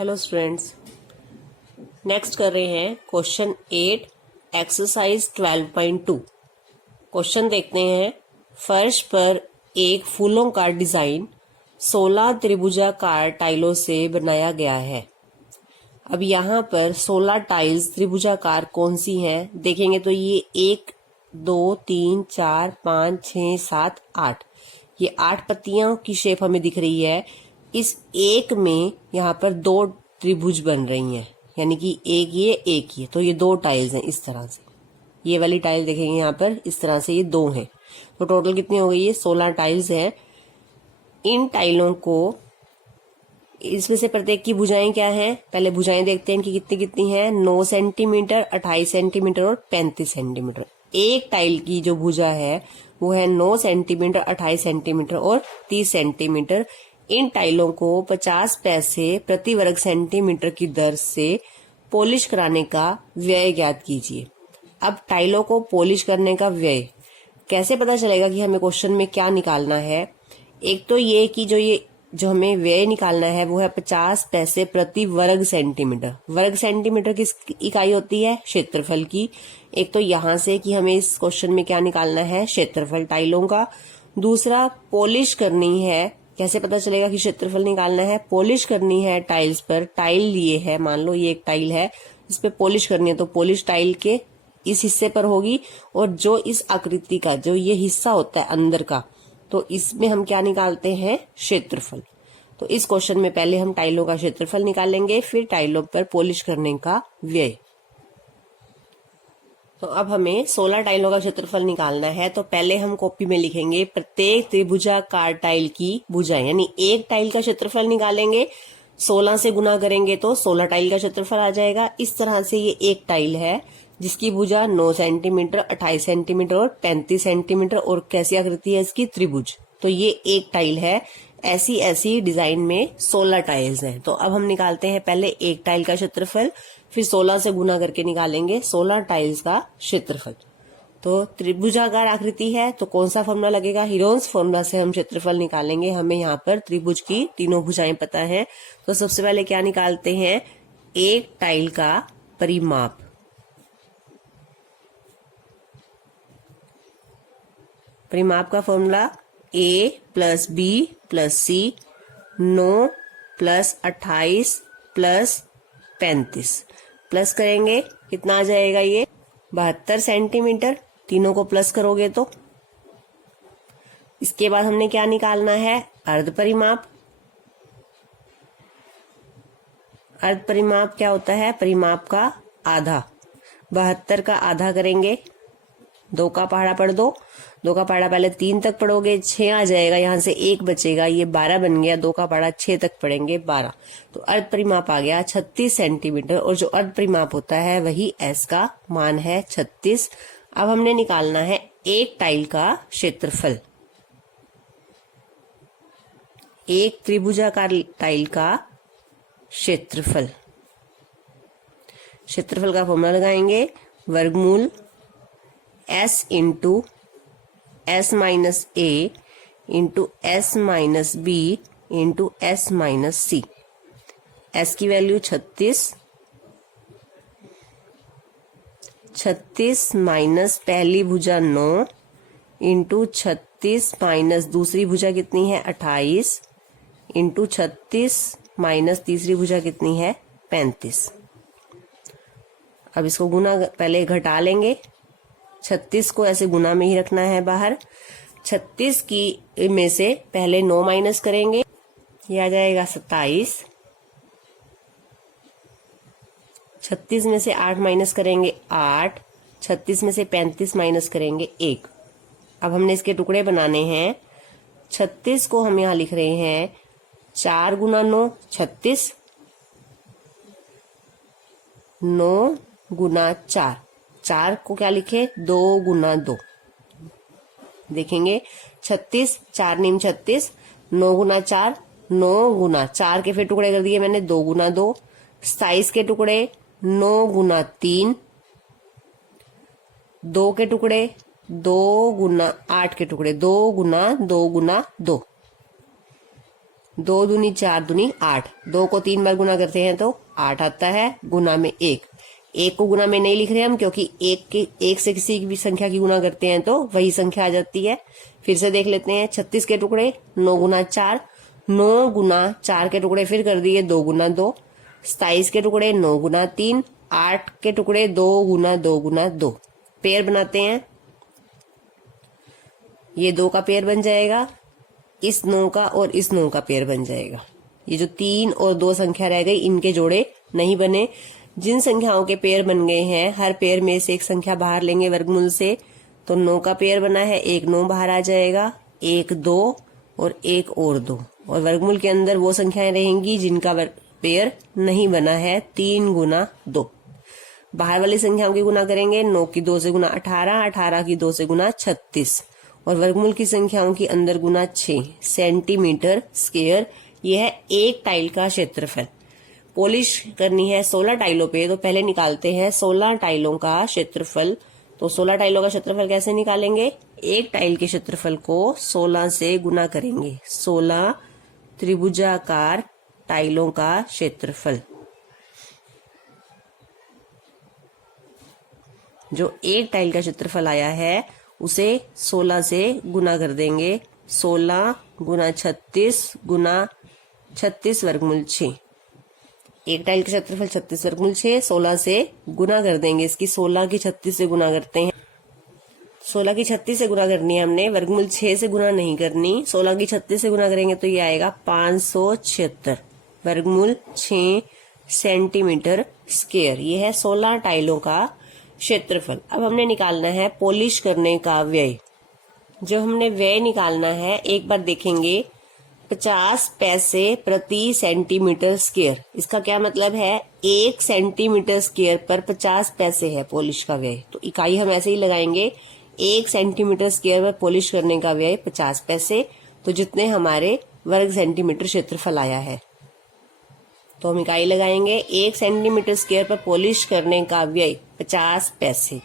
Hello students, next कर रहे हैं क्वेश्चन 8 एक्सरसाइज 12.2। क्वेश्चन देखते हैं। फर्श पर एक फूलों का डिजाइन 16 त्रिभुजाकार टाइलों से बनाया गया है। अब यहाँ पर 16 टाइल्स त्रिभुजाकार कौन सी हैं देखेंगे तो ये 1 2 3 4 5 6 7 8, ये 8 पत्तियों की शेप हमें दिख रही है। इस एक में यहाँ पर 2 त्रिभुज बन रही हैं, यानी कि एक ये, तो ये 2 टाइल्स हैं। इस तरह से ये वाली टाइल देखेंगे यहाँ पर, इस तरह से ये 2 हैं। तो टोटल कितनी हो गई? ये 16 टाइल्स हैं। इन टाइलों को, इसमें से प्रत्येक की भुजाएं क्या हैं? पहले भुजाएं देखते हैं कि कितनी कितनी हैं। 9 सेंटीमीटर, 28 सेंटीमीटर और 35 सेंटीमीटर। एक टाइल की जो भुजा है वो है 9 सेंटीमीटर, 28 सेंटीमीटर और 30 सेंटीमीटर। इन टाइलों को 50 पैसे प्रति वर्ग सेंटीमीटर की दर से पॉलिश कराने का व्यय ज्ञात कीजिए। अब टाइलों को पॉलिश करने का व्यय कैसे पता चलेगा कि हमें क्वेश्चन में क्या निकालना है? एक तो ये कि जो हमें व्यय निकालना है वो है 50 पैसे प्रति वर्ग सेंटीमीटर। वर्ग सेंटीमीटर किस इकाई होती है? क्षेत्रफल की। एक तो यहां से कि हमें इस क्वेश्चन में क्या निकालना है? क्षेत्रफल टाइलों का। दूसरा, पॉलिश करनी है। कैसे पता चलेगा कि क्षेत्रफल निकालना है? पॉलिश करनी है टाइल्स पर। टाइल लिए है, मान लो ये एक टाइल है, इस पे पॉलिश करनी है, तो पॉलिश टाइल के इस हिस्से पर होगी। और जो इस आकृति का जो ये हिस्सा होता है अंदर का, तो इसमें हम क्या निकालते हैं? क्षेत्रफल। तो इस क्वेश्चन में पहले हम टाइलों का क्षेत्रफल निकालेंगे, फिर टाइलों पर पॉलिश करने का व्यय। तो अब हमें 16 टाइलों का क्षेत्रफल निकालना है। तो पहले हम कॉपी में लिखेंगे प्रत्येक त्रिभुजाकार टाइल की भुजाएं, यानी एक टाइल का क्षेत्रफल निकालेंगे। 16 से गुना करेंगे तो 16 टाइल का क्षेत्रफल आ जाएगा। इस तरह से ये एक टाइल है जिसकी भुजा 9 सेंटीमीटर, 28 सेंटीमीटर और 35 सेंटीमीटर, और कैसी आकृति है इसकी? त्रिभुज। तो ये एक टाइल है। ऐसी ऐसी डिजाइन में 16 टाइल्स हैं। तो अब हम निकालते हैं पहले एक टाइल का क्षेत्रफल, फिर 16 से गुना करके निकालेंगे 16 टाइल्स का क्षेत्रफल। तो त्रिभुजाकार आकृति है तो कौन सा फॉर्मूला लगेगा? हीरोन्स फॉर्मूला से हम क्षेत्रफल निकालेंगे। हमें यहाँ पर त्रिभुज की तीनों भुजाएं पता है। तो सबसे पहले क्या निकालते हैं? एक टाइल का परिमाप। परिमाप का formula A plus B plus C, 9 plus 28 plus 35, plus करेंगे कितना आ जाएगा? ये 72 सेंटीमीटर। तीनों को प्लस करोगे तो इसके बाद हमने क्या निकालना है? अर्ध परिमाप। अर्ध परिमाप क्या होता है? परिमाप का आधा। 72 का आधा करेंगे, 2 का पहाड़ा पढ़ दो। 2 का पहाड़ा पहले 3 तक पढ़ोगे, 6 आ जाएगा, यहाँ से 1 बचेगा, ये 12 बन गया। 2 का पहाड़ा 6 तक पढ़ेंगे, 12। तो अर्ध परिमाप आ गया 36 सेंटीमीटर। और जो अर्ध परिमाप होता है वही S का मान है 36। अब हमने निकालना है एक टाइल का क्षेत्रफल। एक त्रिभुजाकार टाइल का क्षेत्रफल। क्षेत्रफल का फॉर्मूला लगाएंगे, वर्गमूल S into S minus A into S minus B into S minus C। S की वैल्यू 36 माइनस पहली भुजा 9 इंटू 36 माइनस दूसरी भुजा कितनी है? 28 इंटू 36 माइनस तीसरी भुजा कितनी है? 35। अब इसको गुना पहले घटा लेंगे। 36 को ऐसे गुना में ही रखना है बाहर। 36 की में से पहले 9 माइनस करेंगे, ये आ जाएगा 27। 36 में से 8 माइनस करेंगे 8। 36 में से 35 माइनस करेंगे 1। अब हमने इसके टुकड़े बनाने हैं। 36 को हम यहाँ लिख रहे हैं 4 गुना 9 36, 9 गुना 4। 4 को क्या लिखे? 2 गुना 2। देखेंगे 36, 4 नीम 36, 9 गुना 4, 9 गुना 4 के फिर टुकड़े कर दिए मैंने, 2 गुना 2। 27 के टुकड़े 9 गुना 3, 2 के टुकड़े 2 गुना 8 के टुकड़े 2 गुना 2 गुना 2, 2 दूनी 4 दूनी 8, 2 को 3 बार गुना करते हैं तो 8 आता है, गुना में 1। 1 को गुना में नहीं लिख रहे हम, क्योंकि 1 से किसी भी संख्या की गुना करते हैं तो वही संख्या आ जाती है। फिर से देख लेते हैं, 36 के टुकड़े 9 गुना 4, 9 गुना 4 के टुकड़े फिर कर दिए 2 गुना 2, 27 के टुकड़े 9 गुना 3, 8 के टुकड़े 2 गुना 2 गुना 2। पेयर बनाते हैं, ये 2 का पेयर बन जाएगा, इस 9 का और इस 9 का पेयर बन जाएगा। ये जो 3 और 2 संख्या रह गई, इनके जोड़े नहीं बने। जिन संख्याओं के पेयर बन गए हैं, हर पेयर में से एक संख्या बाहर लेंगे वर्गमूल से, तो 9 का पेयर बना है, 1 9 बाहर आ जाएगा, 1 2 और 1 और 2, और वर्गमूल के अंदर वो संख्याएं रहेंगी जिनका पेयर नहीं बना है, 3 गुना 2। बाहर वाली संख्याओं की गुना करेंगे, 9 की 2 से गुना 18, 18 की 2 से गुना 36, और वर्गमूल की संख्याओं की अंदर गुना 6 सेंटीमीटर स्क्वायर। यह है एक टाइल का क्षेत्रफल। पॉलिश करनी है 16 टाइलों पे, तो पहले निकालते हैं 16 टाइलों का क्षेत्रफल। तो 16 टाइलों का क्षेत्रफल कैसे निकालेंगे? एक टाइल के क्षेत्रफल को 16 से गुना करेंगे। 16 त्रिभुजाकार टाइलों का क्षेत्रफल, जो एक टाइल का क्षेत्रफल आया है उसे 16 से गुना कर देंगे। 16 गुना 36 गुना 36 वर्गमूल 6। एक टाइल का क्षेत्रफल 36 वर्गमूल 6, 16 से गुना कर देंगे। इसकी 16 की 36 से गुना करते हैं। 16 की 36 से गुना करनी है हमने, वर्गमूल 6 से गुना नहीं करनी। 16 की 36 से गुना करेंगे तो ये आएगा 576 वर्गमूल 6 सेंटीमीटर स्क्वायर। ये है 16 टाइलों का क्षेत्रफल। अब हमने निकालना है पॉलिश करने का व्यय। जब हमने व्यय निकालना है, एक बार देखेंगे, 50 पैसे प्रति सेंटीमीटर स्क्वायर। इसका क्या मतलब है? 1 सेंटीमीटर स्क्वायर पर 50 पैसे है पॉलिश का व्यय। तो इकाई हम ऐसे ही लगाएंगे, 1 सेंटीमीटर स्क्वायर पर पॉलिश करने का व्यय 50 पैसे। तो जितने हमारे वर्ग सेंटीमीटर क्षेत्रफल आया है, तो हम इकाई लगाएंगे, 1 सेंटीमीटर स्क्वायर पर पॉलिश करने का व्यय 50 पैसे।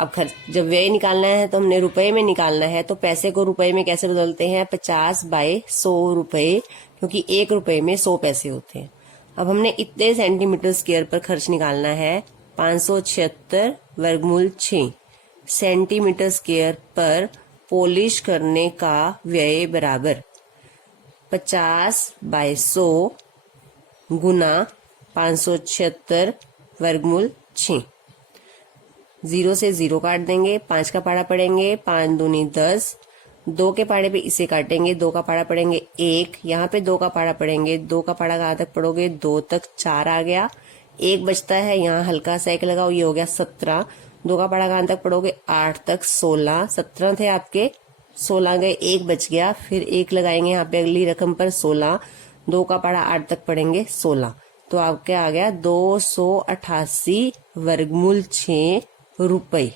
अब खर्च, जब व्यय निकालना है तो हमने रुपए में निकालना है, तो पैसे को रुपए में कैसे बदलते हैं? 50 बाय 100 रुपए, क्योंकि 1 रुपए में 100 पैसे होते हैं। अब हमने इतने सेंटीमीटर स्क्वायर पर खर्च निकालना है, 576 वर्गमूल 6 सेंटीमीटर स्क्वायर पर पॉलिश करने का व्यय बराबर 50 बाय 100 गुना 576 वर्गमूल 6। 0 से 0 काट देंगे, 5 का पाड़ा पड़ेंगे, 5 दूनी 10, 2 के पाड़े पे इसे काटेंगे, 2 का पाड़ा पड़ेंगे 1, यहाँ पे 2 का पाड़ा पड़ेंगे, 2 का पाड़ा कहाँ तक पड़ोगे? 2 तक 4 आ गया, 1 बचता है, यहाँ हल्का सा 1 लगाओ, ये हो गया 17। 2 का पाड़ा कहाँ तक पड़ोगे? 8 तक 16, 17 थे आपके, 16 गए, 1 बच गया, फिर 1 लगाएंगे यहाँ पे अगली रकम पर 16, 2 का पाड़ा 8 तक पड़ेंगे 16, तो आपके आ गया 288 वर्गमूल 6 रुपए।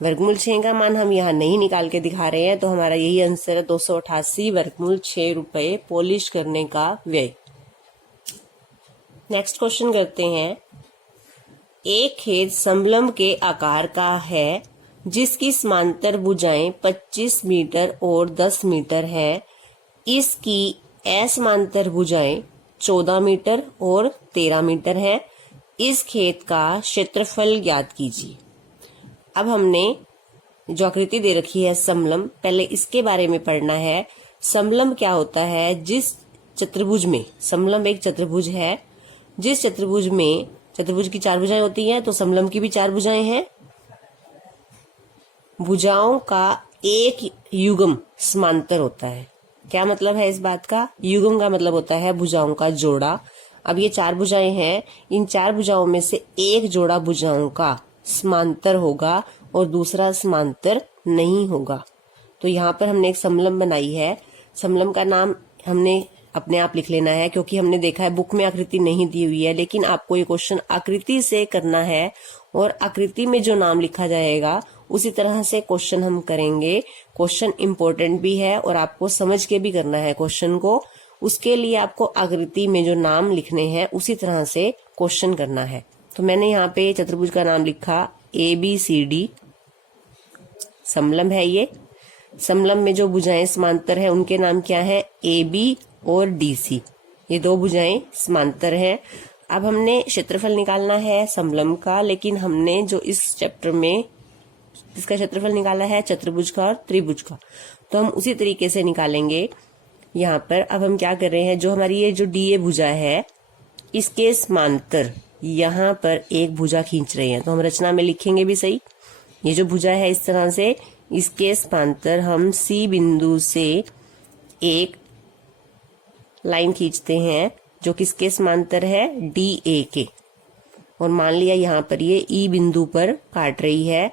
वर्गमूल 6 का मान हम यहाँ नहीं निकाल के दिखा रहे हैं, तो हमारा यही आंसर है, 288 वर्गमूल 6 रुपए पॉलिश करने का व्यय। नेक्स्ट क्वेश्चन करते हैं। एक खेत समलंब के आकार का है, जिसकी समांतर भुजाएं 25 मीटर और 10 मीटर है। इसकी असमांतर भुजाएं 14 मीटर और 13 मीटर है। इस खेत का क्षेत्रफल ज्ञात कीजिए। अब हमने जो आकृति दे रखी है समलंब, पहले इसके बारे में पढ़ना है। समलंब क्या होता है? जिस चतुर्भुज में, समलंब एक चतुर्भुज है, जिस चतुर्भुज में, चतुर्भुज की 4 भुजाएं होती हैं, तो समलंब की भी 4 भुजाएं हैं। भुजाओं का एक युग्म समांतर होता है। क्या मतलब है इस बात का? युग्म का मतलब होता है भुजाओं का जोड़ा। अब ये 4 भुजाएं हैं, इन 4 भुजाओं में से एक जोड़ा भुजाओं का समांतर होगा और दूसरा समांतर नहीं होगा। तो यहाँ पर हमने एक समलंब बनाई है। समलंब का नाम हमने अपने आप लिख लेना है, क्योंकि हमने देखा है बुक में आकृति नहीं दी हुई है, लेकिन आपको ये क्वेश्चन आकृति से करना है और आकृति में जो नाम लिखा जाएगा उसी तरह से क्वेश्चन हम करेंगे। क्वेश्चन इंपॉर्टेंट भी है और आपको समझ के भी करना है क्वेश्चन को। उसके लिए आपको आकृति में जो नाम लिखने हैं उसी तरह से क्वेश्चन करना है। तो मैंने यहाँ पे चतुर्भुज का नाम लिखा ABCD, समलंब है ये। समलंब में जो भुजाएं समांतर है उनके नाम क्या है? AB और DC, ये दो भुजाएं समांतर हैं। अब हमने क्षेत्रफल निकालना है समलंब का, लेकिन हमने जो इस चैप्टर में इसका क्षेत्रफल निकाला है चतुर्भुज का और त्रिभुज का, तो हम उसी तरीके से निकालेंगे यहाँ पर। अब हम क्या कर रहे हैं, जो हमारी ये जो DA भुजा है इसके समांतर यहाँ पर एक भुजा खींच रहे हैं, तो हम रचना में लिखेंगे भी सही। ये जो भुजा है इस तरह से, इसके समांतर हम C बिंदु से एक लाइन खींचते हैं जो किसके समांतर है, DA के, और मान लिया यहाँ पर ये E बिंदु पर काट रही है।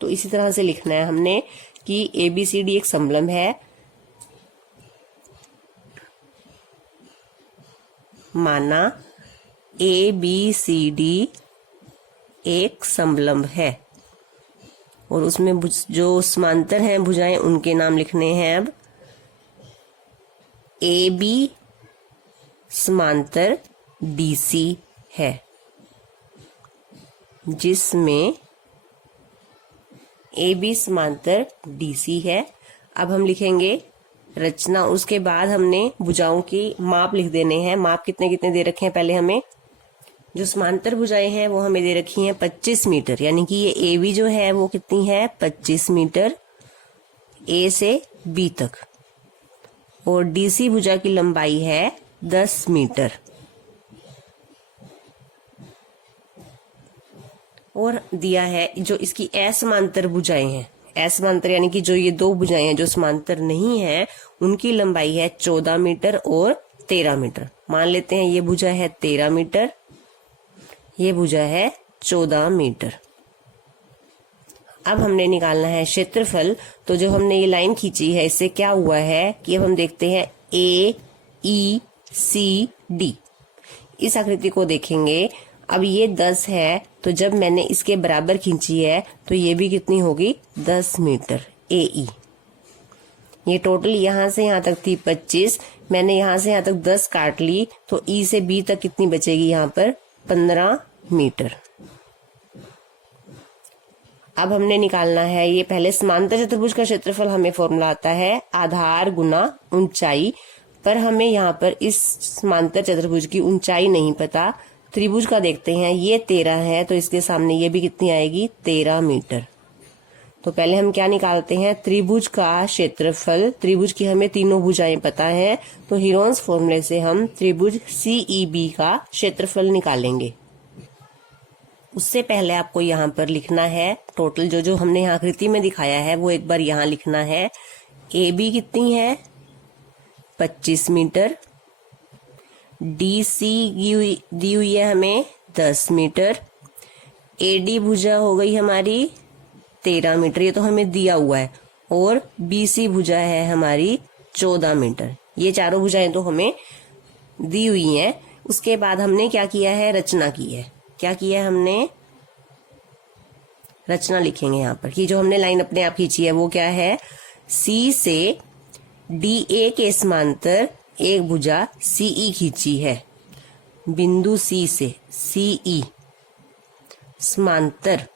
तो इसी तरह से लिखना है हमने कि ABCD एक समलंब है, माना ABCD एक समलंब है, और उसमें जो समांतर हैं भुजाएं उनके नाम लिखने हैं। अब AB समांतर DC है, जिसमें AB समांतर DC है। अब हम लिखेंगे रचना, उसके बाद हमने भुजाओं की माप लिख देने हैं। माप कितने कितने दे रखे हैं, पहले हमें जो समांतर भुजाएं हैं वो हमें दे रखी हैं 25 मीटर, यानी कि ये AB जो है वो कितनी है, 25 मीटर A से B तक, और DC भुजा की लंबाई है 10 मीटर। और दिया है जो इसकी असमांतर भुजाएं हैं, असमांतर यानी कि जो ये दो भुजाएं हैं जो समांतर नहीं है, उनकी लंबाई है 14 मीटर और 13 मीटर। मान लेते हैं ये भुजा है 13 मीटर, ये भुजा है 14 मीटर। अब हमने निकालना है क्षेत्रफल। तो जो हमने ये लाइन खींची है इससे क्या हुआ है कि अब हम देखते हैं AECD, इस आकृति को देखेंगे। अब ये 10 है, तो जब मैंने इसके बराबर खींची है तो ये भी कितनी होगी, 10 मीटर AE। ये टोटल यहां से यहां तक थी 25, मैंने यहां से यहां तक 10 काट ली, तो E से B तक कितनी बचेगी, यहाँ पर 15 मीटर। अब हमने निकालना है ये पहले समांतर चतुर्भुज का क्षेत्रफल, हमें फॉर्मूला आता है आधार गुना ऊंचाई, पर हमें यहाँ पर इस समांतर चतुर्भुज की ऊंचाई नहीं पता। त्रिभुज का देखते हैं, ये 13 है तो इसके सामने ये भी कितनी आएगी, 13 मीटर। तो पहले हम क्या निकालते हैं, त्रिभुज का क्षेत्रफल। त्रिभुज की हमें तीनों भुजाएं पता है, तो हीरोन्स फॉर्मूले से हम त्रिभुज CEB का क्षेत्रफल निकालेंगे। उससे पहले आपको यहाँ पर लिखना है टोटल जो जो हमने यहाँ आकृति में दिखाया है वो एक बार यहाँ लिखना है। AB कितनी है, 25 मीटर, DC दी हुई है हमें 10 मीटर, AD भुजा हो गई हमारी 13 मीटर, ये तो हमें दिया हुआ है, और BC भुजा है हमारी 14 मीटर। ये चारों भुजाएं तो हमें दी हुई हैं। उसके बाद हमने क्या किया है, रचना की है। क्या किया है हमने, रचना लिखेंगे यहाँ पर कि जो हमने लाइन अपने आप खींची है वो क्या है, C से DA के समांतर एक भुजा CE खींची है, बिंदु C से CE समांतर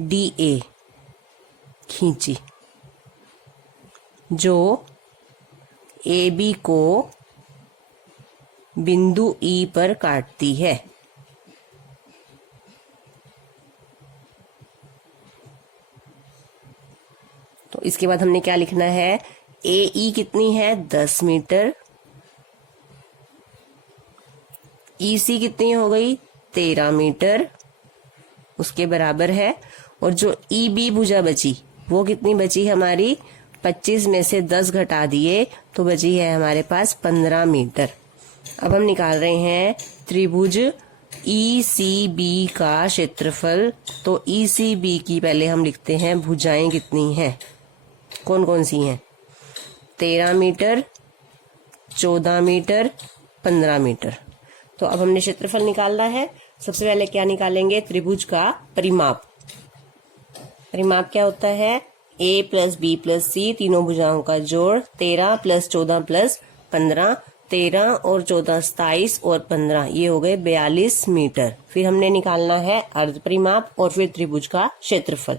DA खींची, जो AB को बिंदु E पर काटती है। तो इसके बाद हमने क्या लिखना है, AE कितनी है, 10 मीटर, EC कितनी हो गई, 13 मीटर, उसके बराबर है, और जो EB भुजा बची वो कितनी बची हमारी, 25 में से 10 घटा दिए तो बची है हमारे पास 15 मीटर। अब हम निकाल रहे हैं त्रिभुज ECB का क्षेत्रफल। तो ECB की पहले हम लिखते हैं भुजाएं कितनी हैं, कौन कौन सी हैं, 13 मीटर, 14 मीटर, 15 मीटर। तो अब हमने क्षेत्रफल निकालना है। सबसे पहले क्या निकालेंगे, त्रिभुज का परिमाप। परिमाप क्या होता है, A plus B plus C तीनों भुजाओं का जोड़, 13 प्लस 14 प्लस 15, 13 और 14 27 और 15 ये हो गए 42 मीटर। फिर हमने निकालना है अर्ध परिमाप और फिर त्रिभुज का क्षेत्रफल।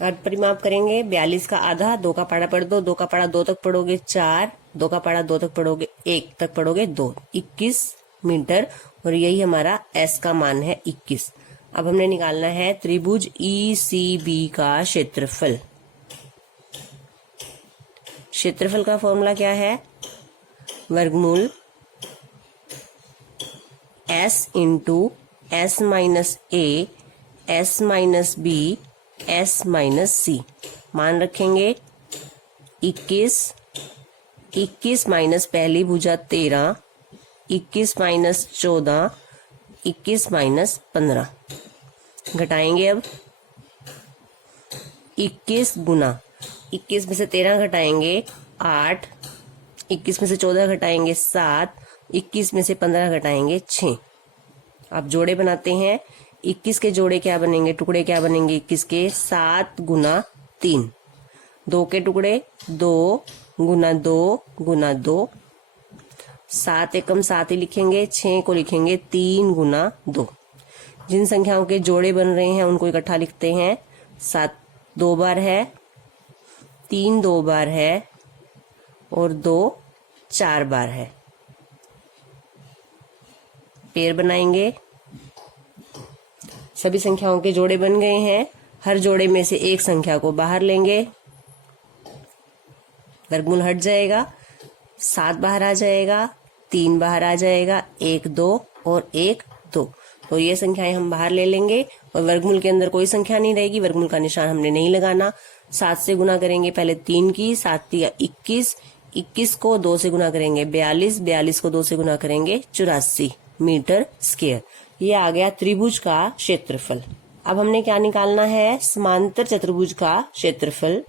अर्ध परिमाप करेंगे, 42 का आधा, 2 का पाड़ा पढ़ दो, 2 का पाड़ा 2 तक पढ़ोगे 4, 2 का पढ़ा 2 तक पढ़ोगे 1 तक पढ़ोगे 2, 21 मीटर, और यही हमारा S का मान है 21। अब हमने निकालना है त्रिभुज ECB का क्षेत्रफल। क्षेत्रफल का फॉर्मूला क्या है? वर्गमूल S into S minus A, S minus B, S minus C। मान रखेंगे 21 माइनस पहली भुजा 13, 21 माइनस 14, 21 माइनस 15। घटाएंगे अब 21 गुना 21 में से 13 घटाएंगे 8, 21 में से 14 घटाएंगे 7, 21 में से 15 घटाएंगे 6। अब जोड़े बनाते हैं। 21 के जोड़े क्या बनेंगे, टुकड़े क्या बनेंगे 21 के? 7 गुना 3। 2 के टुकड़े 2 गुना 2 गुना 2। 7 एकम 7 ही लिखेंगे, 6 को लिखेंगे 3 गुना 2। जिन संख्याओं के जोड़े बन रहे हैं उनको इकट्ठा लिखते हैं। 7 2 बार है, 3 2 बार है, और 2 4 बार है। पेड़ बनाएंगे। सभी संख्याओं के जोड़े बन गए हैं। हर जोड़े में से एक संख्या को बाहर लेंगे, वर्गमूल हट जाएगा। 7 बाहर आ जाएगा, 3 बाहर आ जाएगा, 1 2 और 1 2। तो ये संख्याएं हम बाहर ले लेंगे और वर्गमूल के अंदर कोई संख्या नहीं रहेगी, वर्गमूल का निशान हमने नहीं लगाना। 7 से गुना करेंगे पहले 3 की, 7 या 21, 21 को 2 से गुना करेंगे 42, 42 को 2 से गुना करेंगे 84 मीटर स्क्वायर। ये आ गया त्रिभुज का क्षेत्रफल। अब हमने क्या निकालना है? समांतर चतुर्भुज का क्षेत्रफल।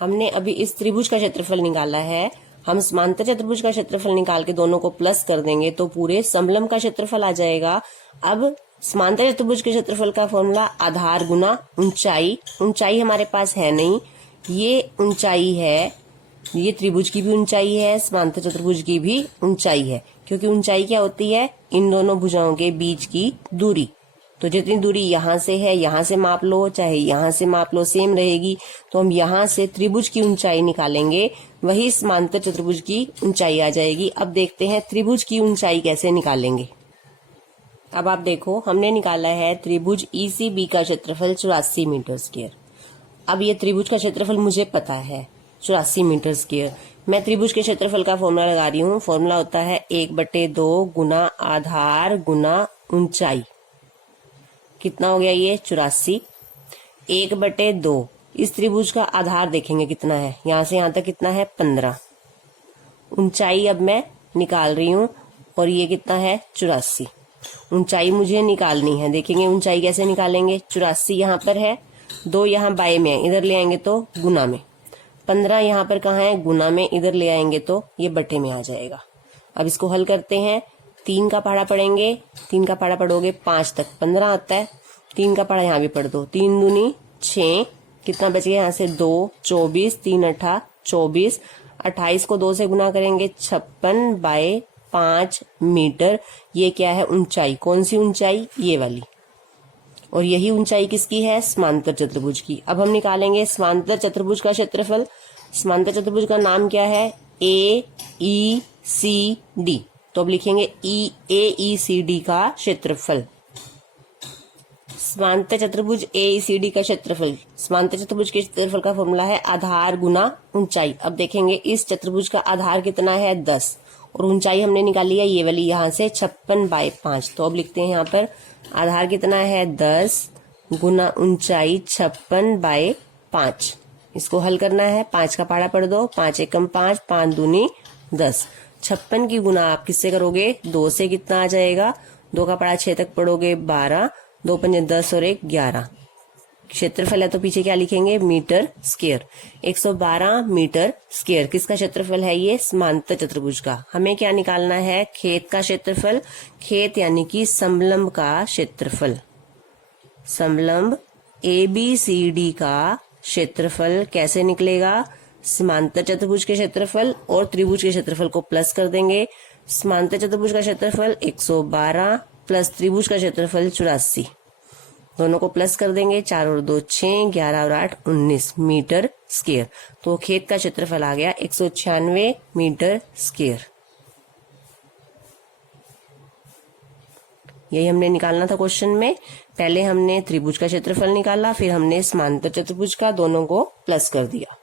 हमने अभी इस त्रिभुज का क्षेत्रफल निकाला है। हम समांतर चतुर्भुज का क्षेत्रफल निकाल के दोनों को प्लस कर देंगे तो पूरे समलंब का क्षेत्रफल आ जाएगा। अब समांतर चतुर्भुज के क्षेत्रफल का फॉर्मूला आधार गुना ऊंचाई। ऊंचाई हमारे पास है नहीं, ये ऊंचाई है, ये त्रिभुज की भी ऊंचाई है, समांतर चतुर्भुज की भी ऊंचाई है। क्योंकि ऊंचाई क्या होती है? इन दोनों भुजाओं के बीच की दूरी। तो जितनी दूरी यहाँ से है, यहाँ से माप लो, चाहे यहाँ से माप लो, सेम रहेगी। तो हम यहाँ से त्रिभुज की ऊंचाई निकालेंगे, वही समांतर चतुर्भुज की ऊंचाई आ जाएगी। अब देखते हैं त्रिभुज की ऊंचाई कैसे निकालेंगे। अब आप देखो, हमने निकाला है त्रिभुज ECB का क्षेत्रफल 84 मीटर स्क्वायर। अब ये त्रिभुज का क्षेत्रफल मुझे पता है 84 मीटर स्क्वायर। मैं त्रिभुज के क्षेत्रफल का फॉर्मूला लगा रही हूँ। फॉर्मूला होता है 1/2 गुना आधार गुना ऊंचाई। कितना हो गया ये? 84। 1/2 इस त्रिभुज का आधार देखेंगे कितना है, यहाँ से यहाँ तक कितना है? 15। ऊंचाई अब मैं निकाल रही हूँ और ये कितना है? 84। ऊंचाई मुझे निकालनी है। देखेंगे ऊंचाई कैसे निकालेंगे। 84 यहाँ पर है, 2 यहाँ बाएं में है, इधर ले आएंगे तो गुना में। 15 यहाँ पर कहाँ है? गुना में, इधर ले आएंगे तो ये बटे में आ जाएगा। अब इसको हल करते हैं। 3 का पहाड़ा पढ़ेंगे, 3 का पहाड़ा पढ़ोगे 5 तक 15 आता है। 3 का पहाड़ा यहाँ भी पढ़ दो, 3 दूनी 6, कितना बच गया यहाँ से? 2, 24, 3 8 24, 28 को 2 से गुना करेंगे 56/5 मीटर। ये क्या है? ऊंचाई। कौन सी ऊंचाई? ये वाली। और यही ऊंचाई किसकी है? समांतर चतुर्भुज की। अब हम निकालेंगे समांतर चतुर्भुज का क्षेत्रफल। समांतर चतुर्भुज का नाम क्या है? AECD। तो अब लिखेंगे AECD का क्षेत्रफल। समांतर चतुर्भुज AECD का क्षेत्रफल। समांतर चतुर्भुज के क्षेत्रफल का फॉर्मूला है आधार गुना ऊंचाई। अब देखेंगे इस चतुर्भुज का आधार कितना है? 10, और ऊंचाई हमने निकाली है ये वाली यहाँ से 56/5। तो अब लिखते हैं यहाँ पर आधार कितना है? 10 गुना ऊंचाई 56/5। इसको हल करना है। 5 का पहाड़ा पढ़ दो, 5 एकम 5, 5 दूनी 10। 56 की गुना आप किससे करोगे? 2 से। कितना आ जाएगा? 2 का पहाड़ा 6 तक पढ़ोगे 12, 2 पंजे 10 और 1 11। क्षेत्रफल है तो पीछे क्या लिखेंगे? Metre square. 112 मीटर स्क्वायर किसका क्षेत्रफल है? ये समांतर चतुर्भुज का। हमें क्या निकालना है? खेत का क्षेत्रफल। खेत यानी कि समलंब का क्षेत्रफल। समलंब ABCD का क्षेत्रफल कैसे निकलेगा? समांतर चतुर्भुज के क्षेत्रफल और त्रिभुज के क्षेत्रफल को प्लस कर देंगे। समांतर चतुर्भुज का क्षेत्रफल 112 प्लस त्रिभुज का क्षेत्रफल 84। दोनों को प्लस कर देंगे, 4 और 2 6, 11 और 8 19 मीटर स्क्वायर। तो खेत का क्षेत्रफल आ गया 196 मीटर स्क्वायर। यही हमने निकालना था क्वेश्चन में। पहले हमने त्रिभुज का क्षेत्रफल निकाला, फिर हमने समांतर चतुर्भुज का, दोनों को प्लस कर दिया।